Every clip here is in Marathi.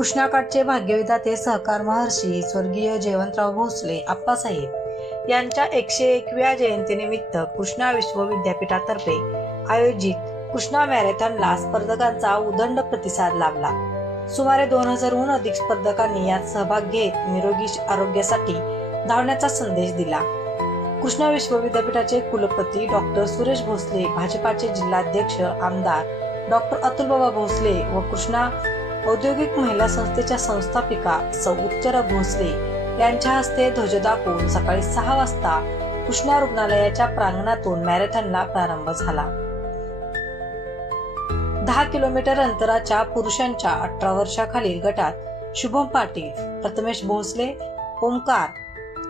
कृष्णाकाठचे भाग्यविधाते सहकार महर्षी स्वर्गीय जयवंतराव भोसले आप्पासाहेब यांच्या एकशे एकव्या जयंतीनिमित्त कृष्णा विश्व विद्यापीठातर्फे आयोजित कृष्णा मॅरेथॉनला स्पर्धकांचा उदंड प्रतिसाद लाभला. सुमारे दोन हजारहून अधिक स्पर्धकांनी यात सहभाग घेत निरोगी आरोग्यासाठी धावण्याचा संदेश दिला. कृष्णा विश्व विद्यापीठाचे कुलपती डॉक्टर सुरेश भोसले भाजपाचे जिल्हाध्यक्ष आमदार डॉक्टर अतुलबाबा भोसले व कृष्णा औद्योगिक महिला संस्थेच्या संस्थापिका सौ उत्तरा भोसले यांच्या हस्ते ध्वज दाखवून सकाळी सहा वाजता कृष्णा रुग्णालयाच्या प्रांगणातून मॅरेथॉनला प्रारंभ झाला. दहा किलोमीटर अंतराच्या पुरुषांच्या अठरा वर्षाखालील गटात शुभम पाटील प्रथमेश भोसले ओमकार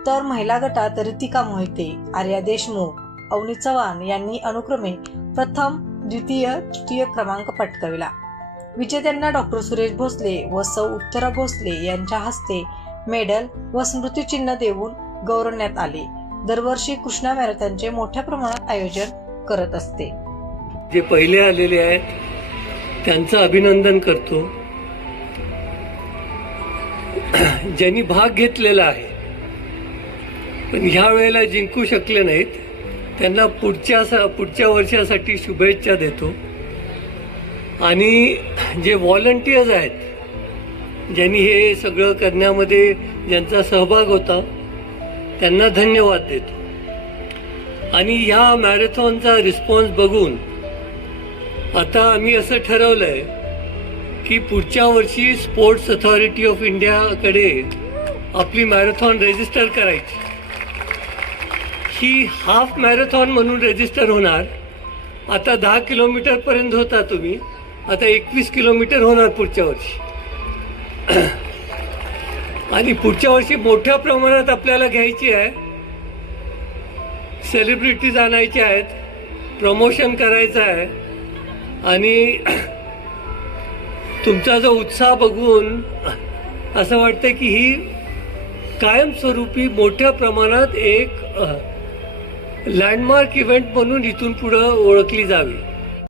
तर महिला गटात रितिका मोहिते आर्या देशमुख अवनी चव्हाण यांनी अनुक्रमे प्रथम द्वितीय तृतीय क्रमांक पटकविला. विजेत्यांना डॉक्टर सुरेश भोसले व सौ उत्तरा भोसले यांच्या हस्ते मेडल व स्मृतिचिन्ह देऊन गौरवण्यात आले. दरवर्षी कृष्णा मॅरेथॉनचे मोठ्या प्रमाणात आयोजन करत असते. जे पहिले आलेले आहेत त्यांचं अभिनंदन करतो. ज्यांनी भाग घेतलेला आहे पण ह्या वेळेला जिंकू शकले नाहीत त्यांना पुढच्या पुढच्या वर्षासाठी शुभेच्छा देतो. आणि जे व्हॉलंटियर्स आहेत ज्यांनी हे सगळं करण्यामध्ये ज्यांचा सहभाग होता त्यांना धन्यवाद देतो. आणि ह्या मॅरेथॉनचा रिस्पॉन्स बघून आता आम्ही असं ठरवलं आहे की पुढच्या वर्षी स्पोर्ट्स अथॉरिटी ऑफ इंडियाकडे आपली मॅरेथॉन रेजिस्टर करायची. ही हाफ मॅरेथॉन म्हणून रजिस्टर होणार. आता दहा किलोमीटरपर्यंत होता तुम्ही. आता एकवीस किलोमीटर होणार पुढच्या वर्षी. आणि पुढच्या वर्षी मोठ्या प्रमाणात आपल्याला घ्यायची आहे. सेलिब्रिटीज आणायचे आहेत. प्रमोशन करायचं आहे. आणि तुमचा जो उत्साह बघून असं वाटतं की ही कायमस्वरूपी मोठ्या प्रमाणात एक लँडमार्क इव्हेंट म्हणून इथून पुढं ओळखली जावी.